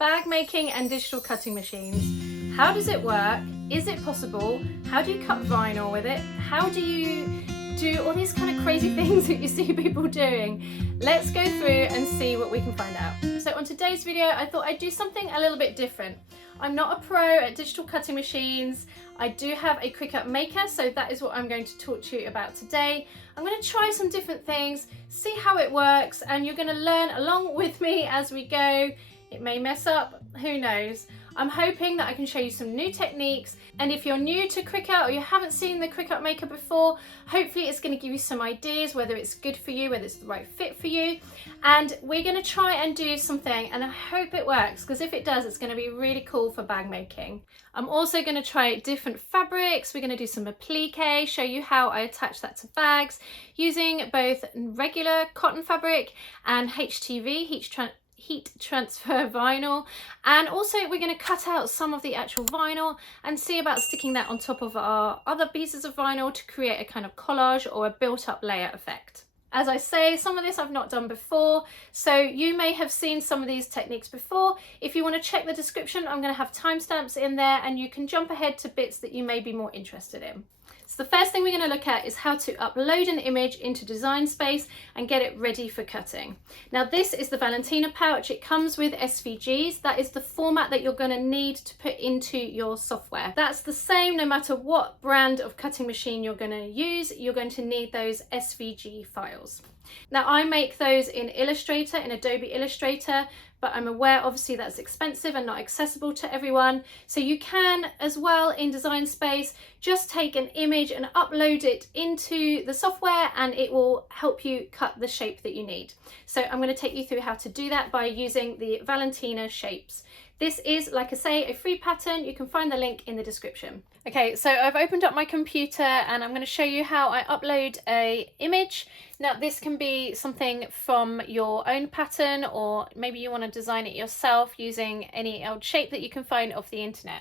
Bag making and digital cutting machines. How does it work? Is it possible? How do you cut vinyl with it? How do you do all these kind of crazy things that you see people doing? Let's go through and see what we can find out. So on today's video, I thought I'd do something a little bit different. I'm not a pro at digital cutting machines. I do have a Cricut Maker, so that is what I'm going to talk to you about today. I'm going to try some different things, see how it works, and you're going to learn along with me as we go. It may mess up, who knows. I'm hoping that I can show you some new techniques, and if you're new to Cricut or you haven't seen the Cricut Maker before, hopefully it's going to give you some ideas whether it's good for you, whether it's the right fit for you. And we're going to try and do something, and I hope it works, because if it does, it's going to be really cool for bag making. I'm also going to try different fabrics. We're going to do some appliqué, show you how I attach that to bags using both regular cotton fabric and HTV, heat transfer vinyl, and also we're going to cut out some of the actual vinyl and see about sticking that on top of our other pieces of vinyl to create a kind of collage or a built-up layer effect. As I say, some of this I've not done before, so you may have seen some of these techniques before. If you want to check the description, I'm going to have timestamps in there and you can jump ahead to bits that you may be more interested in. So the first thing we're going to look at is how to upload an image into Design Space and get it ready for cutting. Now this is the Valentina pouch. It comes with SVGs. That is the format that you're going to need to put into your software. That's the same no matter what brand of cutting machine you're going to use. You're going to need those SVG files. Now I make those in Illustrator, in Adobe Illustrator, but I'm aware obviously that's expensive and not accessible to everyone. So you can as well in Design Space just take an image and upload it into the software and it will help you cut the shape that you need. So I'm going to take you through how to do that by using the Valentina shapes. This is, like I say, a free pattern. You can find the link in the description. Okay, so I've opened up my computer and I'm going to show you how I upload an image. Now this can be something from your own pattern, or maybe you want to design it yourself using any old shape that you can find off the internet.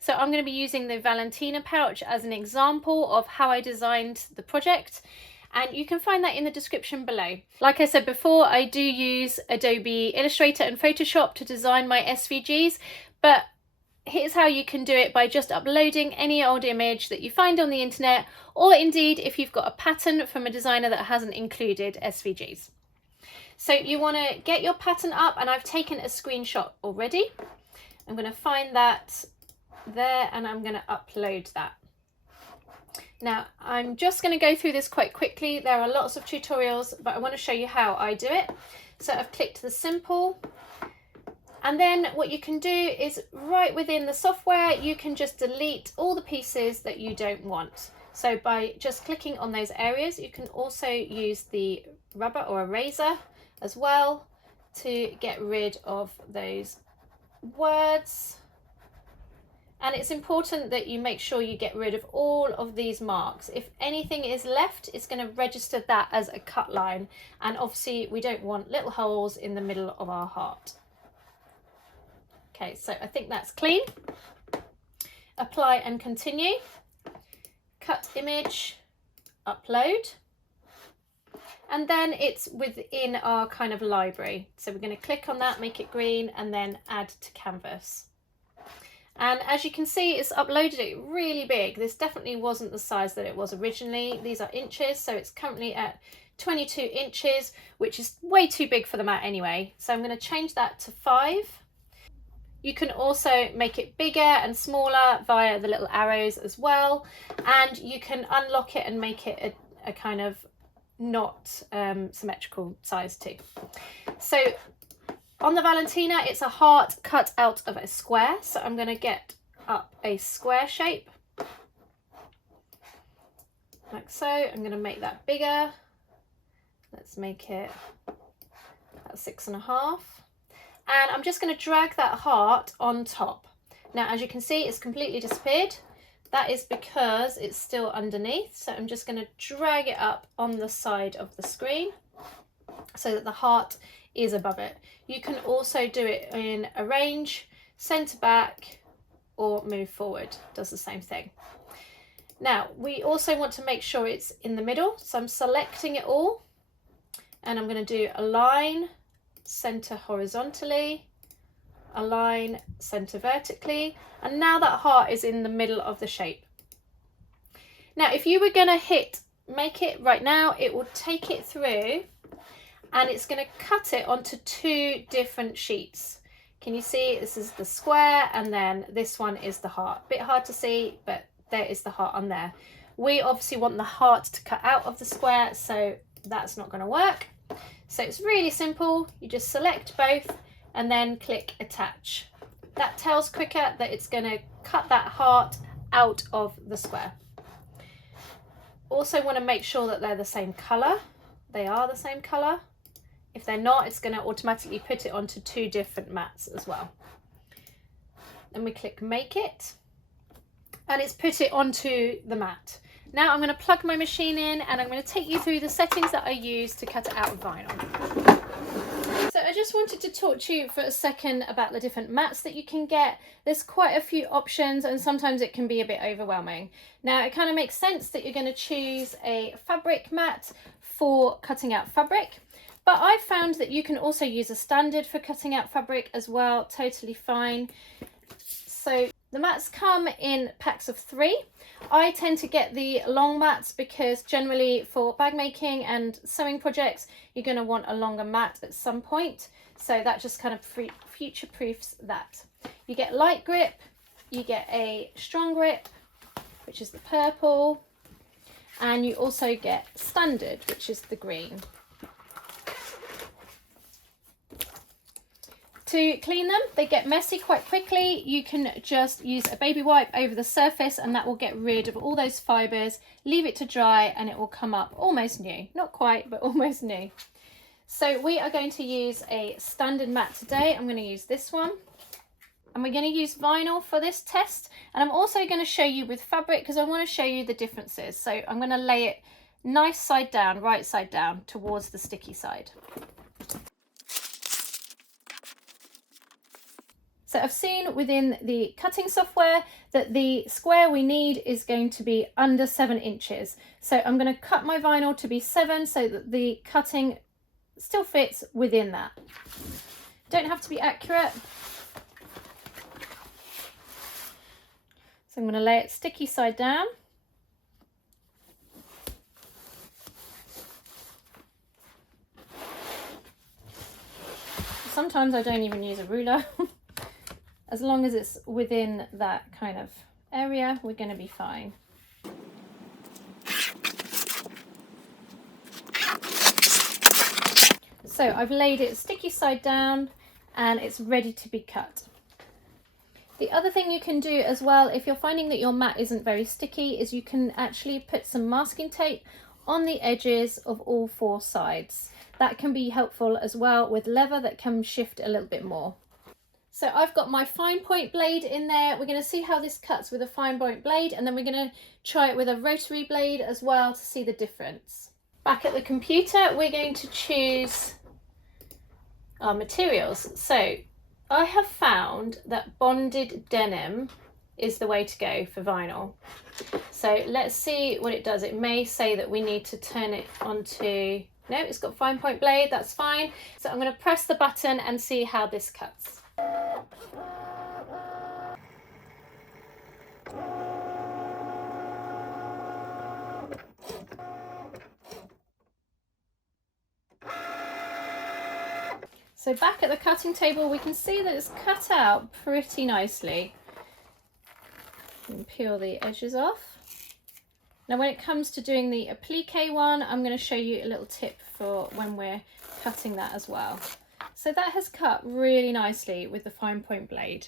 So I'm going to be using the Valentina pouch as an example of how I designed the project, and you can find that in the description below. Like I said before, I do use Adobe Illustrator and Photoshop to design my SVGs, but here's how you can do it by just uploading any old image that you find on the internet, or indeed if you've got a pattern from a designer that hasn't included SVGs. So you want to get your pattern up, and I've taken a screenshot already. I'm going to find that there and I'm going to upload that. Now I'm just going to go through this quite quickly. There are lots of tutorials, but I want to show you how I do it. So I've clicked the simple, and then what you can do is right within the software you can just delete all the pieces that you don't want. So by just clicking on those areas, you can also use the rubber or eraser as well to get rid of those words. And it's important that you make sure you get rid of all of these marks. If anything is left, it's going to register that as a cut line. And obviously we don't want little holes in the middle of our heart. Okay, so I think that's clean. Apply and continue. Cut image, upload. And then it's within our kind of library. So we're going to click on that, make it green, and then add to canvas. And as you can see, it's uploaded it really big. This definitely wasn't the size that it was originally. These are inches, so it's currently at 22 inches, which is way too big for the mat anyway. So I'm going to change that to 5. You can also make it bigger and smaller via the little arrows as well. And you can unlock it and make it a kind of not symmetrical size too. So on the Valentina, it's a heart cut out of a square. So I'm going to get up a square shape. Like so. I'm going to make that bigger. Let's make it about 6.5. And I'm just going to drag that heart on top. Now, as you can see, it's completely disappeared. That is because it's still underneath. So I'm just going to drag it up on the side of the screen so that the heart is above it. You can also do it in arrange, center back, or move forward. Does the same thing. Now we also want to make sure it's in the middle, so I'm selecting it all and I'm going to do align, center horizontally, a line center vertically, and now that heart is in the middle of the shape. Now if you were going to make it right now, it will take it through and it's going to cut it onto two different sheets. Can you see? This is the square and then this one is the heart. Bit hard to see, but there is the heart on there. We obviously want the heart to cut out of the square, so that's not going to work. So it's really simple. You just select both and then click attach. That tells Cricut that it's going to cut that heart out of the square. Also want to make sure that they're the same color. They are the same color. If they're not, it's going to automatically put it onto two different mats as well. Then we click make it and it's put it onto the mat. Now I'm going to plug my machine in and I'm going to take you through the settings that I use to cut it out of vinyl. So I just wanted to talk to you for a second about the different mats that you can get. There's quite a few options and sometimes it can be a bit overwhelming. Now it kind of makes sense that you're going to choose a fabric mat for cutting out fabric, but I found that you can also use a standard for cutting out fabric as well, totally fine. So the mats come in packs of 3. I tend to get the long mats because generally for bag making and sewing projects you're going to want a longer mat at some point, so that just kind of future proofs that. You get light grip, you get a strong grip, which is the purple, and you also get standard, which is the green. To clean them, they get messy quite quickly. You can just use a baby wipe over the surface and that will get rid of all those fibres. Leave it to dry and it will come up almost new. Not quite, but almost new. So we are going to use a standard mat today. I'm going to use this one. And we're going to use vinyl for this test. And I'm also going to show you with fabric because I want to show you the differences. So I'm going to lay it nice side down, right side down towards the sticky side. So I've seen within the cutting software that the square we need is going to be under 7 inches. So I'm going to cut my vinyl to be 7 so that the cutting still fits within that. Don't have to be accurate. So I'm going to lay it sticky side down. Sometimes I don't even use a ruler. As long as it's within that kind of area, we're going to be fine. So I've laid it sticky side down and it's ready to be cut. The other thing you can do as well, if you're finding that your mat isn't very sticky, is you can actually put some masking tape on the edges of all 4 sides. That can be helpful as well with leather that can shift a little bit more. So I've got my fine point blade in there. We're going to see how this cuts with a fine point blade and then we're going to try it with a rotary blade as well to see the difference. Back at the computer, we're going to choose our materials. So I have found that bonded denim is the way to go for vinyl. So let's see what it does. It may say that we need to turn it onto, no, it's got fine point blade, that's fine. So I'm going to press the button and see how this cuts. So back at the cutting table, we can see that it's cut out pretty nicely. And peel the edges off. Now when it comes to doing the appliqué one, I'm going to show you a little tip for when we're cutting that as well. So that has cut really nicely with the fine point blade.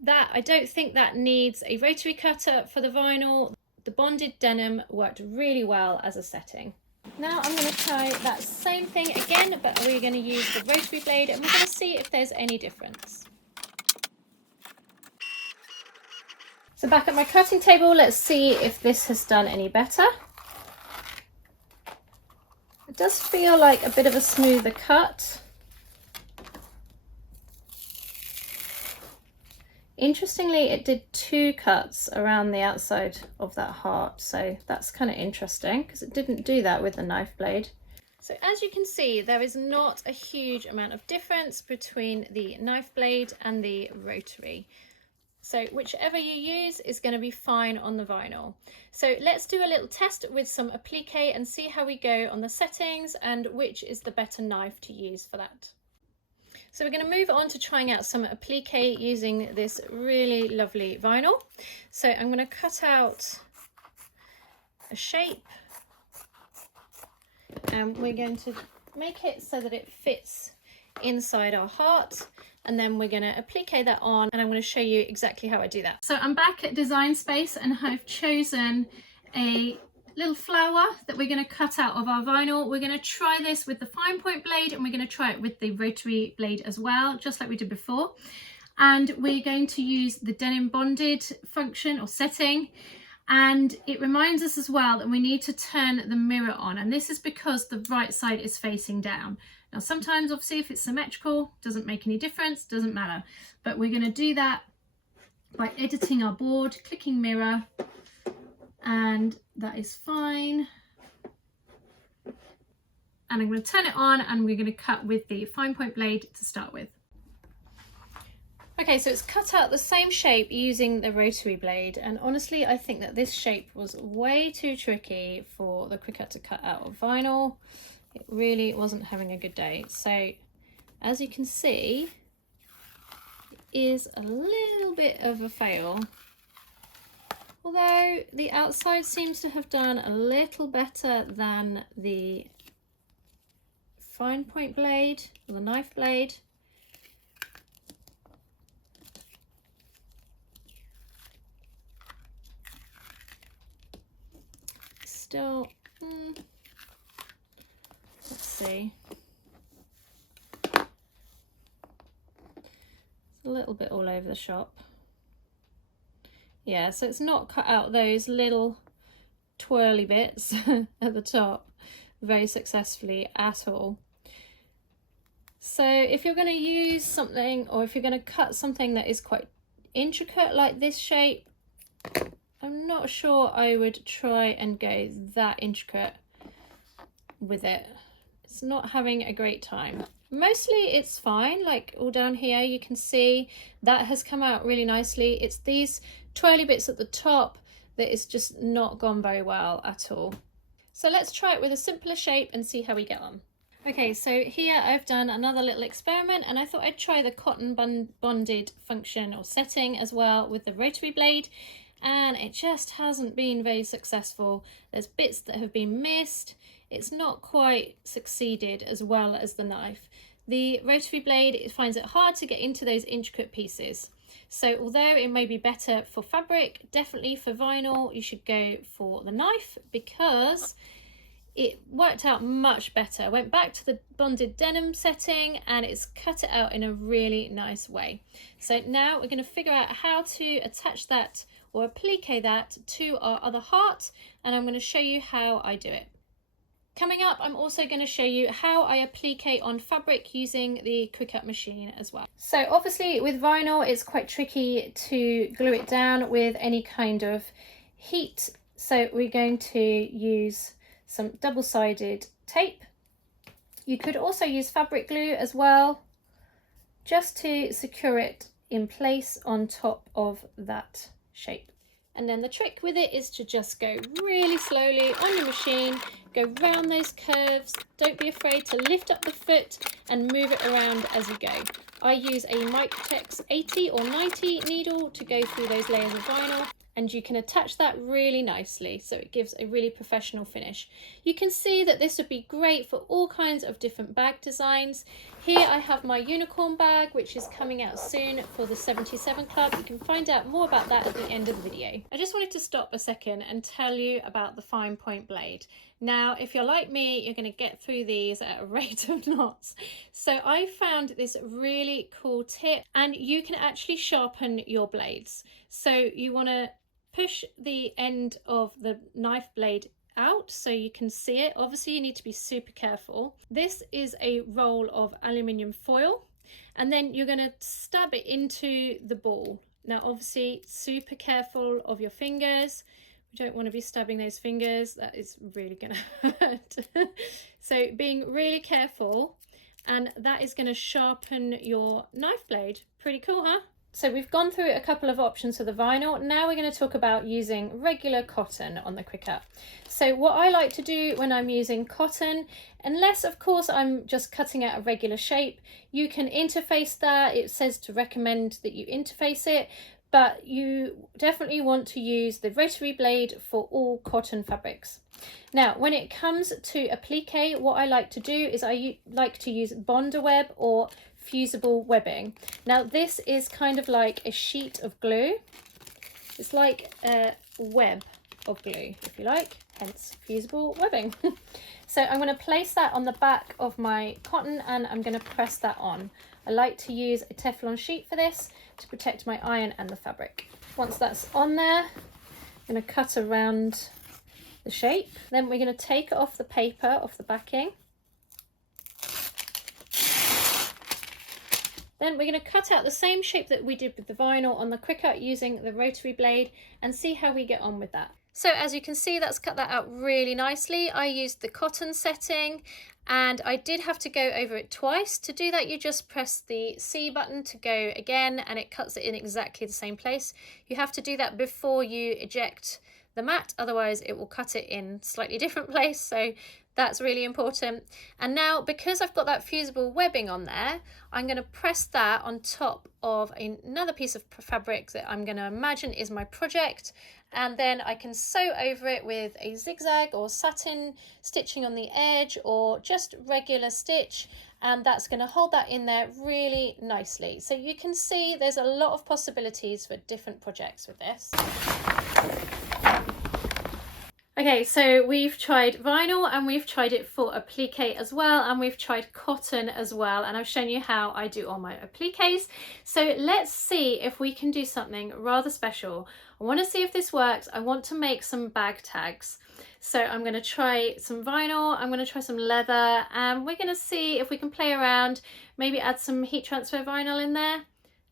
That, I don't think that needs a rotary cutter for the vinyl. The bonded denim worked really well as a setting. Now I'm going to try that same thing again, but we're going to use the rotary blade and we're going to see if there's any difference. So back at my cutting table, let's see if this has done any better. It does feel like a bit of a smoother cut. Interestingly, it did 2 cuts around the outside of that heart, so that's kind of interesting because it didn't do that with the knife blade. So as you can see, there is not a huge amount of difference between the knife blade and the rotary. So whichever you use is going to be fine on the vinyl. So let's do a little test with some applique and see how we go on the settings and which is the better knife to use for that. So we're going to move on to trying out some applique using this really lovely vinyl. So I'm going to cut out a shape and we're going to make it so that it fits inside our heart, and then we're going to applique that on, and I'm going to show you exactly how I do that. So I'm back at Design Space and I've chosen a little flower that we're going to cut out of our vinyl. We're going to try this with the fine point blade and we're going to try it with the rotary blade as well, just like we did before. And we're going to use the Dunelm bonded function or setting. And it reminds us as well that we need to turn the mirror on, and this is because the right side is facing down. Now sometimes obviously if it's symmetrical, doesn't make any difference, doesn't matter, but we're going to do that by editing our board, clicking mirror, and that is fine. And I'm going to turn it on and we're going to cut with the fine point blade to start with. Okay, so it's cut out the same shape using the rotary blade, and honestly I think that this shape was way too tricky for the Cricut to cut out of vinyl. It really wasn't having a good day. So as you can see, it is a little bit of a fail, although the outside seems to have done a little better than the fine point blade or the knife blade. Still, let's see, it's a little bit all over the shop. Yeah, so it's not cut out those little twirly bits at the top very successfully at all. So if you're going to use something, or if you're going to cut something that is quite intricate like this shape, I'm not sure I would try and go that intricate with it. It's not having a great time. Mostly it's fine, like all down here you can see that has come out really nicely. It's these twirly bits at the top that is just not gone very well at all. So let's try it with a simpler shape and see how we get on. Okay, so here I've done another little experiment, and I thought I'd try the cotton bonded function or setting as well with the rotary blade. And it just hasn't been very successful. There's bits that have been missed. It's not quite succeeded as well as the knife. The rotary blade, it finds it hard to get into those intricate pieces. So although it may be better for fabric, definitely for vinyl you should go for the knife, because it worked out much better. I went back to the bonded denim setting and it's cut it out in a really nice way. So now we're going to figure out how to attach that or applique that to our other heart, and I'm going to show you how I do it. Coming up, I'm also going to show you how I applique on fabric using the Cricut machine as well. So obviously with vinyl it's quite tricky to glue it down with any kind of heat, so we're going to use some double-sided tape. You could also use fabric glue as well, just to secure it in place on top of that shape. And then the trick with it is to just go really slowly on your machine, go round those curves. Don't be afraid to lift up the foot and move it around as you go. I use a Microtex 80 or 90 needle to go through those layers of vinyl, and you can attach that really nicely so it gives a really professional finish. You can see that this would be great for all kinds of different bag designs. Here I have my unicorn bag, which is coming out soon for the 77 Club. You can find out more about that at the end of the video. I just wanted to stop a second and tell you about the fine point blade. Now, if you're like me, you're going to get through these at a rate of knots. So I found this really cool tip, and you can actually sharpen your blades. So you want to push the end of the knife blade out so you can see it. Obviously you need to be super careful. This is a roll of aluminium foil, and then you're going to stab it into the ball. Now obviously super careful of your fingers. You don't want to be stabbing those fingers, that is really going to hurt. So being really careful, and that is going to sharpen your knife blade. Pretty cool, huh? So we've gone through a couple of options for the vinyl. Now we're going to talk about using regular cotton on the Cricut. So what I like to do when I'm using cotton, unless of course I'm just cutting out a regular shape, you can interface that. It says to recommend that you interface it, but you definitely want to use the rotary blade for all cotton fabrics. Now, when it comes to applique, what I like to do is I like to use Bonder web or fusible webbing. Now, this is kind of like a sheet of glue. It's like a web of glue, if you like, hence fusible webbing. So I'm going to place that on the back of my cotton and I'm going to press that on. I like to use a Teflon sheet for this to protect my iron and the fabric. Once that's on there, I'm going to cut around the shape. Then we're going to take it off the paper, off the backing. Then we're going to cut out the same shape that we did with the vinyl on the Cricut using the rotary blade and see how we get on with that. So as you can see, that's cut that out really nicely. I used the cotton setting and I did have to go over it twice. To do that, you just press the C button to go again and it cuts it in exactly the same place. You have to do that before you eject the mat, otherwise it will cut it in slightly different place. So that's really important. And now, because I've got that fusible webbing on there, I'm going to press that on top of another piece of fabric that I'm going to imagine is my project. And then I can sew over it with a zigzag or satin stitching on the edge or just regular stitch. And that's going to hold that in there really nicely. So you can see there's a lot of possibilities for different projects with this. Okay, so we've tried vinyl and we've tried it for applique as well, and we've tried cotton as well, and I've shown you how I do all my appliques. So let's see if we can do something rather special. I want to see if this works. I want to make some bag tags. So I'm going to try some vinyl, I'm going to try some leather, and we're going to see if we can play around, maybe add some heat transfer vinyl in there.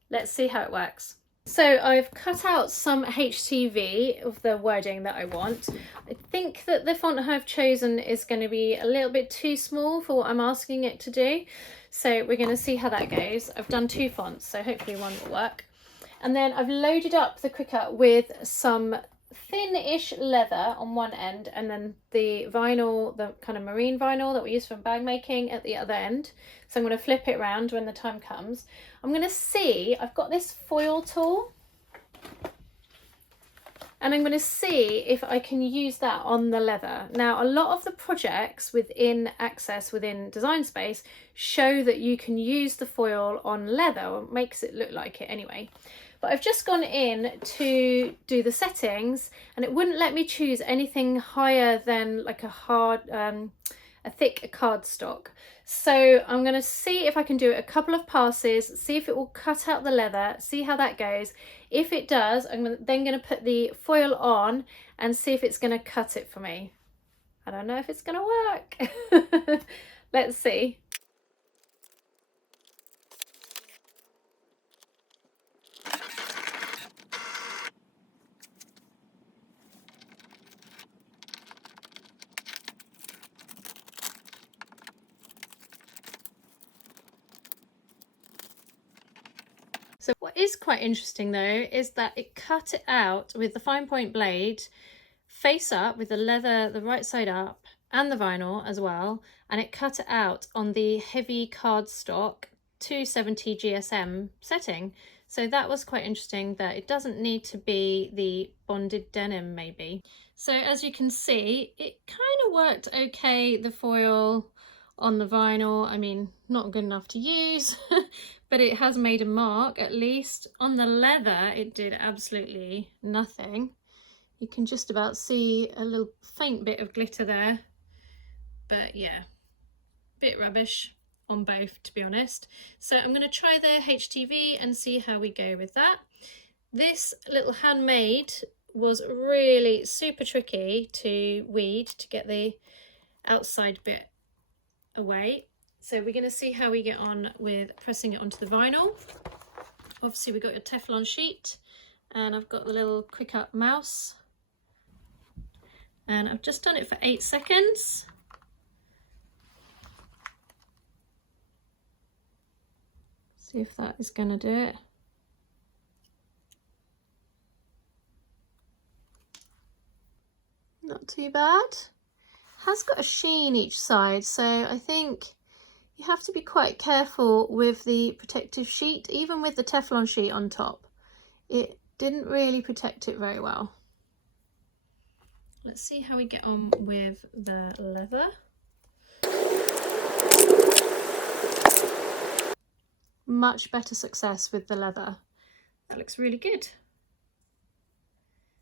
Let's see how it works. So I've cut out some HTV of the wording that I want. I think that the font I've chosen is going to be a little bit too small for what I'm asking it to do. So we're going to see how that goes. I've done 2 fonts, so hopefully one will work. And then I've loaded up the Cricut with some thin-ish leather on one end and then the vinyl, the kind of marine vinyl that we use for bag making at the other end. So I'm going to flip it around when the time comes. I'm going to see, I've got this foil tool and I'm going to see if I can use that on the leather. Now, a lot of the projects within Access, within Design Space, show that you can use the foil on leather, or makes it look like it anyway. But I've just gone in to do the settings and it wouldn't let me choose anything higher than like a thick cardstock. So I'm going to see if I can do it a couple of passes, see if it will cut out the leather, see how that goes. If it does, I'm then going to put the foil on and see if it's going to cut it for me. I don't know if it's going to work. Let's see. So what is quite interesting though is that it cut it out with the fine point blade face up with the leather, the right side up, and the vinyl as well, and it cut it out on the heavy cardstock 270 GSM setting. So that was quite interesting that it doesn't need to be the bonded denim maybe. So as you can see, it kind of worked okay, the foil on the vinyl. I mean, not good enough to use, but it has made a mark at least. On the leather, it did absolutely nothing. You can just about see a little faint bit of glitter there, but yeah, bit rubbish on both, to be honest. So I'm going to try the HTV and see how we go with that. This little handmade was really super tricky to weed to get the outside bit away. So we're going to see how we get on with pressing it onto the vinyl. Obviously we've got your Teflon sheet and I've got the little Cricut mouse. And I've just done it for 8 seconds. See if that is going to do it. Not too bad. Has got a sheen each side, so I think you have to be quite careful with the protective sheet. Even with the Teflon sheet on top, it didn't really protect it very well. Let's see how we get on with the leather. Much better success with the leather. That looks really good.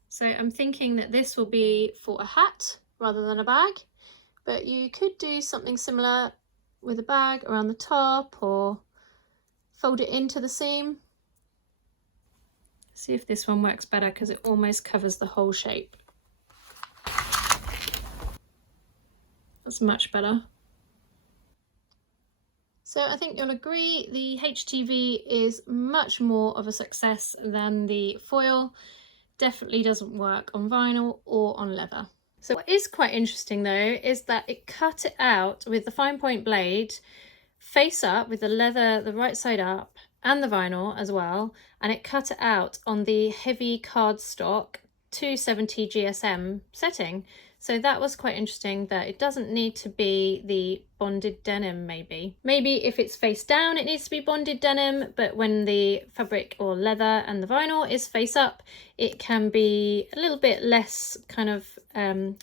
So I'm thinking that this will be for a hat rather than a bag, but you could do something similar with a bag around the top or fold it into the seam. See if this one works better because it almost covers the whole shape. That's much better. So I think you'll agree the HTV is much more of a success than the foil. Definitely doesn't work on vinyl or on leather. So what is quite interesting though is that it cut it out with the fine point blade face up with the leather the right side up and the vinyl as well, and it cut it out on the heavy cardstock 270 GSM setting. So that was quite interesting, that it doesn't need to be the bonded denim maybe. Maybe if it's face down it needs to be bonded denim, but when the fabric or leather and the vinyl is face up, it can be a little bit less kind of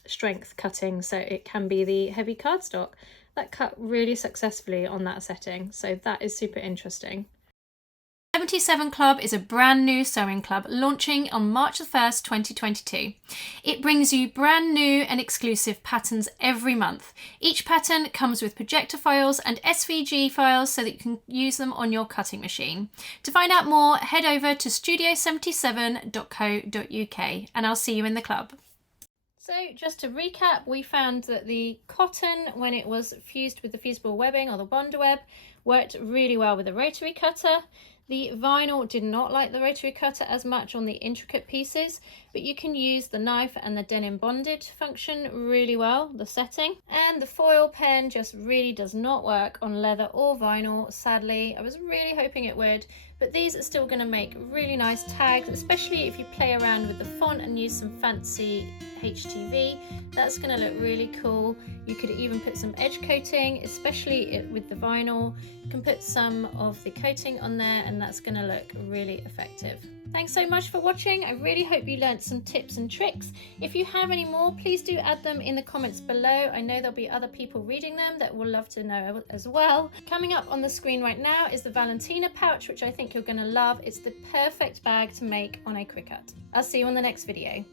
strength cutting, so it can be the heavy cardstock. That cut really successfully on that setting, so that is super interesting. 77 Club is a brand new sewing club launching on March the 1st, 2022. It brings you brand new and exclusive patterns every month. Each pattern comes with projector files and SVG files so that you can use them on your cutting machine. To find out more, head over to studio77.co.uk and I'll see you in the club. So just to recap, we found that the cotton, when it was fused with the fusible webbing or the Bonder web, worked really well with the rotary cutter. The vinyl did not like the rotary cutter as much on the intricate pieces, but you can use the knife and the denim bonded function really well, the setting. And the foil pen just really does not work on leather or vinyl, sadly. I was really hoping it would, but these are still going to make really nice tags, especially if you play around with the font and use some fancy HTV. That's going to look really cool. You could even put some edge coating, especially with the vinyl. You can put some of the coating on there and that's going to look really effective. Thanks so much for watching. I really hope you learned some tips and tricks. If you have any more, please do add them in the comments below. I know there'll be other people reading them that will love to know as well. Coming up on the screen right now is the Valentina pouch, which I think you're going to love. It's the perfect bag to make on a Cricut. I'll see you on the next video.